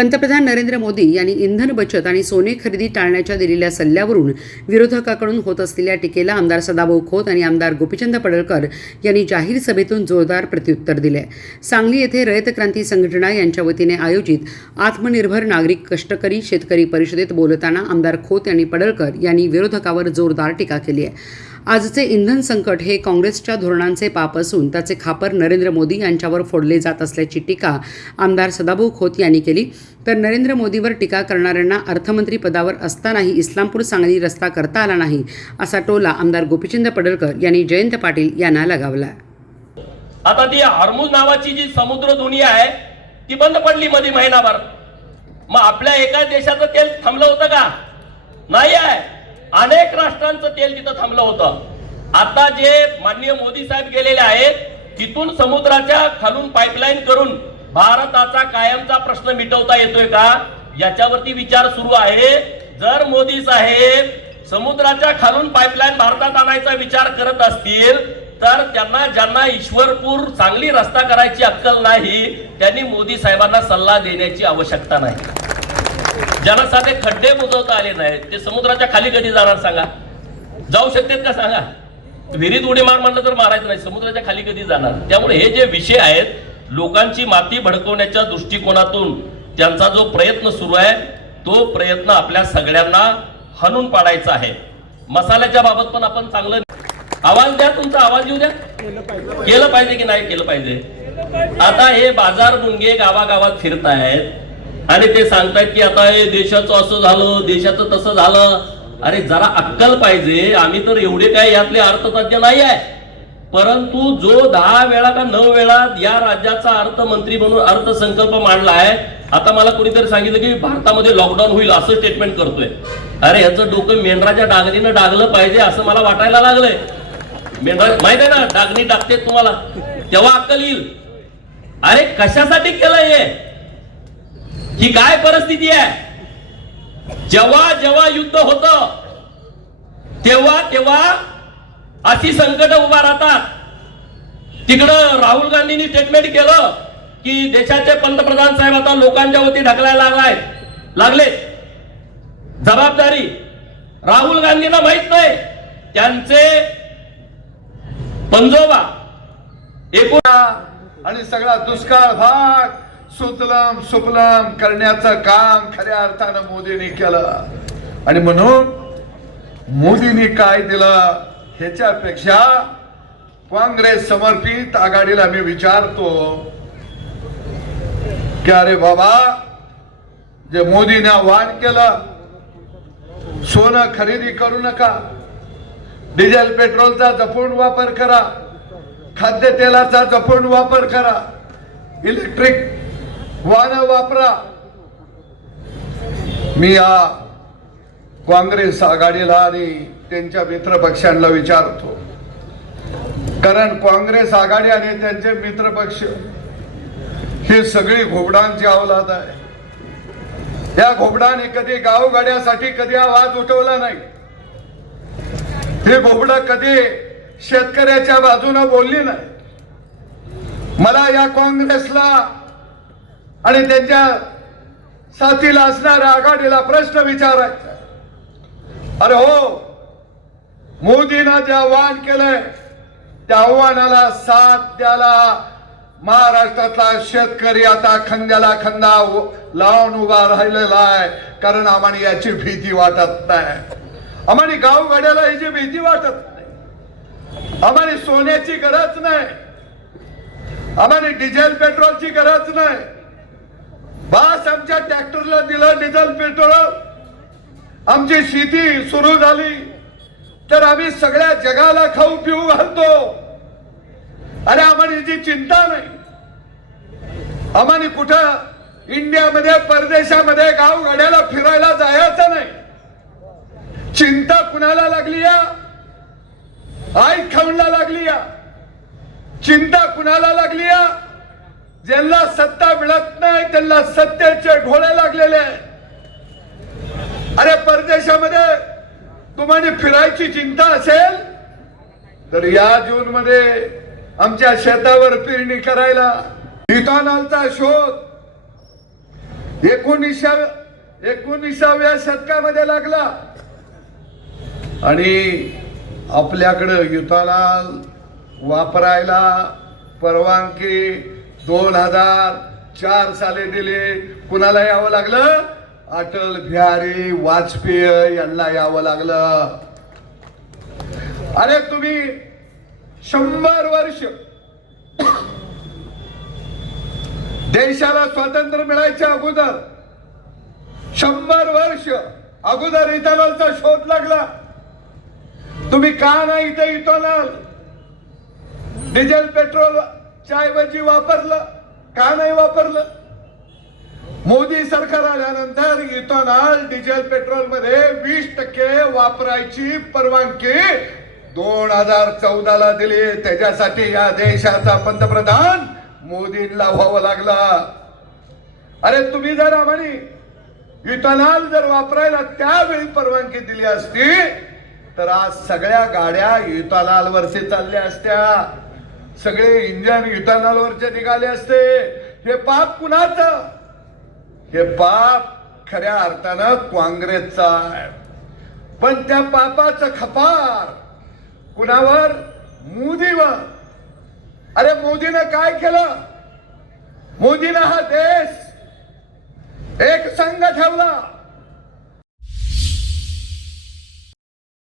पंतप्रधान नरेंद्र मोदी यांनी इंधन बचत आणि सोने खरेदी टाळण्याच्या दिलेल्या सल्ल्यावरून विरोधकाकडून होत असलेल्या टीकेला आमदार सदाभाऊ खोत आणि आमदार गोपीचंद पडळकर यांनी जाहीर सभेतून जोरदार प्रत्युत्तर दिले. सांगली येथे रयत क्रांती संघटना यांच्या वतीने आयोजित आत्मनिर्भर नागरिक कष्टकरी शेतकरी परिषदेत बोलताना आमदार खोत आणि पडळकर यांनी विरोधकावर जोरदार टीका केली आहे. आजचे इंधन संकट हे काँग्रेसच्या धोरणांचे पाप असून त्याचे खापर नरेंद्र मोदी यांच्यावर फोडले जात असल्याची टीका आमदार सदाभाऊ खोत यांनी केली. तर नरेंद्र मोदीवर टीका करणाऱ्यांना अर्थमंत्री पदावर असतानाही इस्लामपूर सांगली रस्ता करता आला नाही असा टोला आमदार गोपीचंद पडळकर यांनी जयंत पाटील यांना लगावला. आता ती हॉर्मुझ नावाची जी समुद्र दुनिया आहे ती बंद पडली मध्ये महिनाभर. मग आपल्या एका देशाचं तेल थांबलं होतं का? नाही आहे. अनेक राष्ट्रांचं तेल तिथं थांबलं होतं. आता जे माननीय मोदी साहेब गेलेले आहेत तिथून समुद्राच्या खालून पाईपलाईन करून भारताचा कायमचा प्रश्न मिटवता येतोय का याच्यावरती विचार सुरू आहे. जर मोदी साहेब समुद्राच्या खालून पाईपलाईन भारतात आणायचा विचार करत असतील तर त्यांना ज्यांना ईश्वरपूर सांगली रस्ता करायची अक्कल नाही त्यांनी मोदी साहेबांना सल्ला देण्याची आवश्यकता नाही. ज्यांना साधे खड्डे बुजवता आले नाहीत ते समुद्राच्या खाली कधी जाणार सांगा? जाऊ शकतात का सांगा? विहिरीत उडी मार म्हणलं तर मारायचं नाही, समुद्राच्या खाली कधी जाणार? त्यामुळे हे जे विषय आहेत लोकांची माती भडकवण्याच्या दृष्टिकोनातून त्यांचा जो प्रयत्न सुरू आहे तो प्रयत्न आपल्या सगळ्यांना हाणून पाडायचा आहे. मसाल्याच्या बाबत पण आपण चांगलं आवाज द्या, तुमचा आवाज येऊ द्या. केलं पाहिजे की नाही केलं पाहिजे? आता हे बाजार गुंगे गावागावात फिरतायत आणि ते सांगतायत की आता हे देशाचं असं झालं देशाचं तसं झालं. अरे जरा अक्कल पाहिजे. आम्ही तर एवढे काय यातले अर्थतज्ञ नाही आहे, परंतु जो 10 वेळा का 9 वेळा या राज्याचा अर्थमंत्री म्हणून अर्थसंकल्प मांडला आहे. आता मला कोणीतरी सांगितलं की भारतामध्ये लॉकडाऊन होईल असं स्टेटमेंट करतोय. अरे ह्याचं डोकं मेंढराच्या डागणीनं डागलं पाहिजे असं मला वाटायला लागलंय. मेंढरा माहित आहे ना डागणी टाकते तुम्हाला तेव्हा अक्कल येईल. अरे कशासाठी केलंय हे? ही काय परिस्थिती आहे? जेव्हा जेव्हा युद्ध होतं तेव्हा तेव्हा अशी संकट उभा राहतात. तिकडं राहुल गांधींनी स्टेटमेंट केलं की देशाचे पंतप्रधान साहेब आता लोकांच्या वती ढकलायला लागले. जबाबदारी राहुल गांधींना माहित नाही त्यांचे पंजोबा एकूण आणि सगळा दुष्काळ भाग सुतलम सुफलम करण्याचं काम खऱ्या अर्थानं मोदींनी केलं. आणि म्हणून मोदींनी काय दिलं ह्याच्यापेक्षा काँग्रेस समर्पित आघाडीला मी विचारतो की अरे बाबा जे मोदीने आवाहन केलं सोनं खरेदी करू नका, डिझेल पेट्रोलचा जपून वापर करा, खाद्यतेलाचा जपून वापर करा, इलेक्ट्रिक वाहन वापरा. मी या काँग्रेस आघाडीला आणि त्यांच्या मित्र पक्षांना विचारतो, कारण काँग्रेस आघाडी आणि त्यांचे मित्र पक्ष ही सगळी घोबडांची अवलाद आहे. या घोबडाने कधी गावगाड्यासाठी कधी आवाज उठवला नाही. हे घोबड कधी शेतकऱ्याच्या बाजूने बोलली नाही. मला या काँग्रेसला आणि त्यांच्या साथीला असणाऱ्या आघाडीला प्रश्न विचारायचा. अरे हो, मोदींना जे आव्हान केलंय त्या आव्हानाला साथ द्यायला महाराष्ट्रातला शेतकरी आता खांद्याला खांदा लावून उभा राहिलेला आहे. कारण आम्हाला याची भीती वाटत नाही. आम्हाला गावगाड्याला याची भीती वाटत नाही. आम्हाला सोन्याची गरज नाही, आम्हाला डिझेल पेट्रोलची गरज नाही. बस आमच्या ट्रॅक्टरला दिलं डिझेल पेट्रोल, आमची शेती सुरू झाली तर आम्ही सगळ्या जगाला खाऊ पिऊ घालतो. अरे आम्हाला याची चिंता नाही. आम्हाला कुठं इंडियामध्ये परदेशामध्ये गावगाड्याला फिरायला जायचं नाही. चिंता कुणाला लागली या? आई खाऊनला लागली या? चिंता कुणाला लागली या? ज्यांना सत्ता मिळत नाही त्यांना सत्तेचे ढोळे लागलेले आहेत. अरे परदेशामध्ये तुम्हाला फिरायची चिंता असेल तर या जून मध्ये आमच्या शेतावर पेरणी करायला इथेनॉलचा शोध एकोणिसाव्या शतकामध्ये लागला आणि आपल्याकडं इथेनॉल वापरायला परवानगी 2004 साली दिली. कुणाला यावं लागलं? अटल बिहारी वाजपेयी यांना यावं लागलं. अरे तुम्ही 100 वर्ष देशाला स्वातंत्र्य मिळायच्या अगोदर 100 वर्ष अगोदर इथेनॉलचा शोध लागला. तुम्ही का नाही इथे इथेनॉल डिझेल पेट्रोलच्या ऐवजी वापरलं? का नाही वापरलं? मोदी सरकार आल्यानंतर इथेनॉल डिझेल पेट्रोल मध्ये 20% वापरायची परवानगी 2014 ला दिली. त्याच्यासाठी या देशाचा पंतप्रधान मोदींना व्हावं लागला. अरे तुम्ही जर आम्हाला इथेनॉल जर वापरायला त्यावेळी परवानगी दिली असती तर आज सगळ्या गाड्या इथेनॉल वरती चालल्या असत्या. सगळे इंजन इथेनॉल वरचे निघाले असते. हे पाप कुणाचं? हे पाप खऱ्या अर्थानं काँग्रेसचा आहे. पण त्या पापाचं खपार कुणावर? मोदीवर. अरे मोदीने काय केलं? मोदीने हा देश एक संघ ठेवला.